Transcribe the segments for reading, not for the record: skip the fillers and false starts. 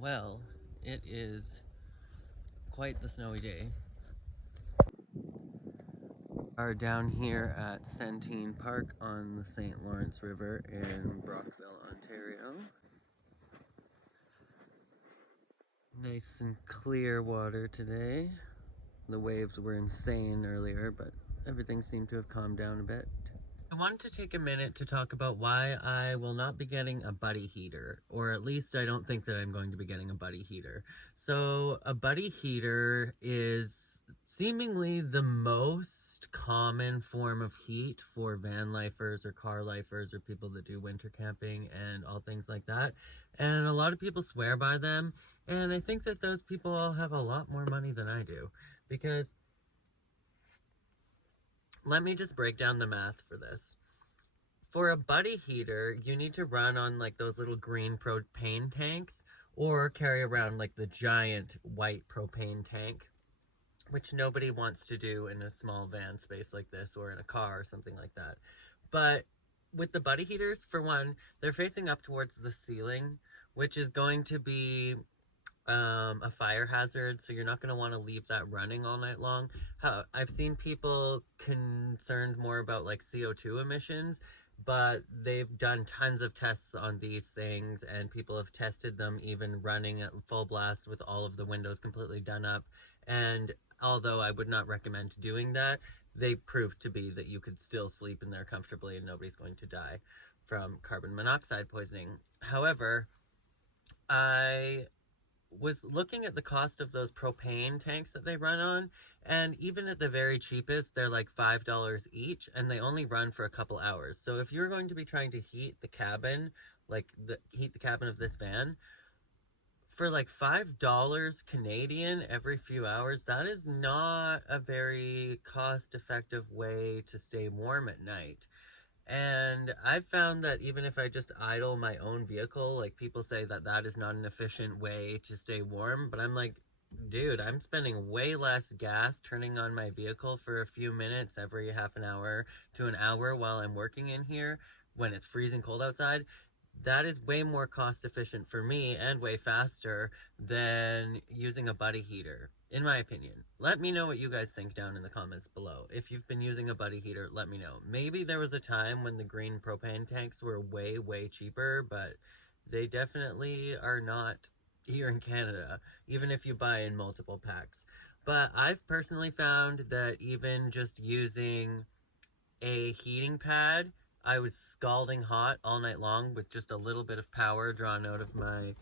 Well, it is quite the snowy day. We are down here at Centene Park on the St. Lawrence River in Brockville, Ontario. Nice and clear water today. The waves were insane earlier, but everything seemed to have calmed down a bit. I wanted to take a minute to talk about why I will not be getting a buddy heater, or at least I don't think that I'm going to be getting a buddy heater. So a buddy heater is seemingly the most common form of heat for van lifers or car lifers or people that do winter camping and all things like that. And a lot of people swear by them, and I think that those people all have a lot more money than I do, because let me just break down the math for this. For a buddy heater, you need to run on like those little green propane tanks or carry around like the giant white propane tank, which nobody wants to do in a small van space like this or in a car or something like that. But with the buddy heaters, for one, they're facing up towards the ceiling, which is going to be a fire hazard, so you're not going to want to leave that running all night long. I've seen people concerned more about like CO2 emissions, but they've done tons of tests on these things, and people have tested them even running at full blast with all of the windows completely done up. And although I would not recommend doing that, they proved to be that you could still sleep in there comfortably and nobody's going to die from carbon monoxide poisoning. However, I was looking at the cost of those propane tanks that they run on, and even at the very cheapest, they're like $5 each, and they only run for a couple hours. So if you're going to be trying to heat the cabin, heat the cabin of this van, for like $5 Canadian every few hours, that is not a very cost-effective way to stay warm at night. And I've found that even if I just idle my own vehicle, like people say that that is not an efficient way to stay warm, but I'm like, dude, I'm spending way less gas turning on my vehicle for a few minutes every half an hour to an hour while I'm working in here when it's freezing cold outside. That is way more cost efficient for me and way faster than using a buddy heater, in my opinion. Let me know what you guys think down in the comments below. If you've been using a buddy heater, let me know. Maybe there was a time when the green propane tanks were way, way cheaper, but they definitely are not here in Canada, even if you buy in multiple packs. But I've personally found that even just using a heating pad, I was scalding hot all night long with just a little bit of power drawn out of my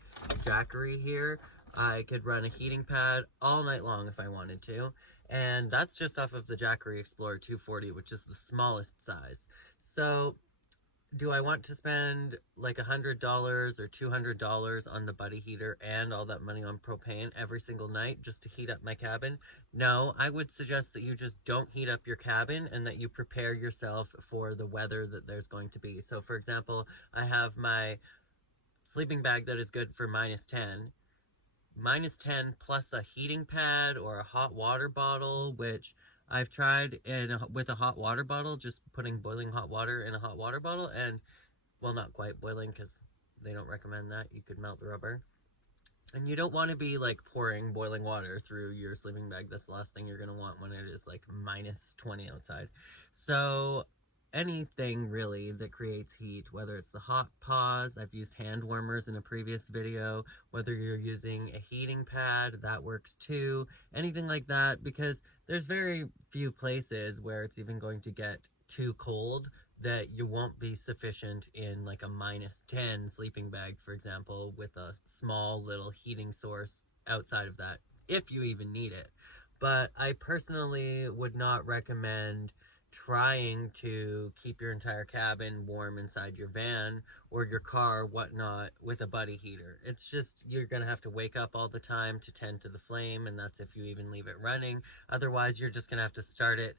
Jackery here. I could run a heating pad all night long if I wanted to, and that's just off of the Jackery Explorer 240, which is the smallest size. So do I want to spend like $100 or $200 on the buddy heater and all that money on propane every single night just to heat up my cabin? No, I would suggest that you just don't heat up your cabin and that you prepare yourself for the weather that there's going to be. So for example, I have my sleeping bag that is good for -10. -10 plus a heating pad or a hot water bottle, which I've tried with a hot water bottle, just putting boiling hot water in a hot water bottle, and, well, not quite boiling because they don't recommend that. You could melt the rubber. And you don't want to be, like, pouring boiling water through your sleeping bag. That's the last thing you're going to want when it is, like, -20 outside. So anything really that creates heat, whether it's the hot paws, I've used hand warmers in a previous video, whether you're using a heating pad, that works too, anything like that, because there's very few places where it's even going to get too cold that you won't be sufficient in like a -10 sleeping bag, for example, with a small little heating source outside of that, if you even need it. But I personally would not recommend trying to keep your entire cabin warm inside your van or your car, whatnot, with a buddy heater. It's just, you're gonna have to wake up all the time to tend to the flame, and that's if you even leave it running. Otherwise, you're just gonna have to start it,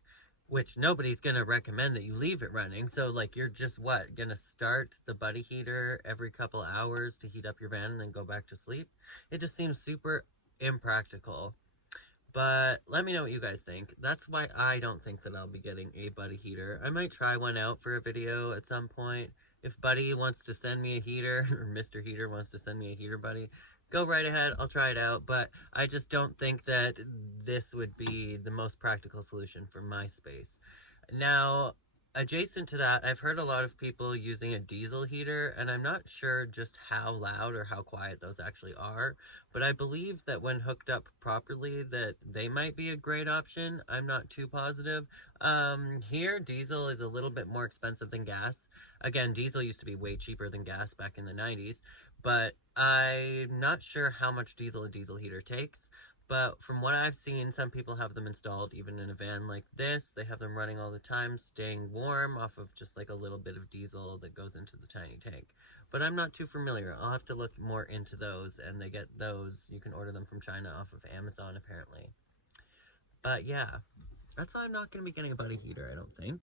which nobody's gonna recommend that you leave it running. So like, you're just gonna start the buddy heater every couple hours to heat up your van and then go back to sleep? It just seems super impractical. But let me know what you guys think. That's why I don't think that I'll be getting a buddy heater. I might try one out for a video at some point. If Buddy wants to send me a heater, or Mr. Heater wants to send me a heater buddy, go right ahead, I'll try it out, but I just don't think that this would be the most practical solution for my space. Now, adjacent to that, I've heard a lot of people using a diesel heater, and I'm not sure just how loud or how quiet those actually are, but I believe that when hooked up properly that they might be a great option. I'm not too positive. Here, diesel is a little bit more expensive than gas. Again, diesel used to be way cheaper than gas back in the 90s, but I'm not sure how much diesel a diesel heater takes. But from what I've seen, some people have them installed even in a van like this. They have them running all the time, staying warm off of just like a little bit of diesel that goes into the tiny tank. But I'm not too familiar. I'll have to look more into those, and they get those. You can order them from China off of Amazon, apparently. But yeah, that's why I'm not going to be getting a buddy heater, I don't think.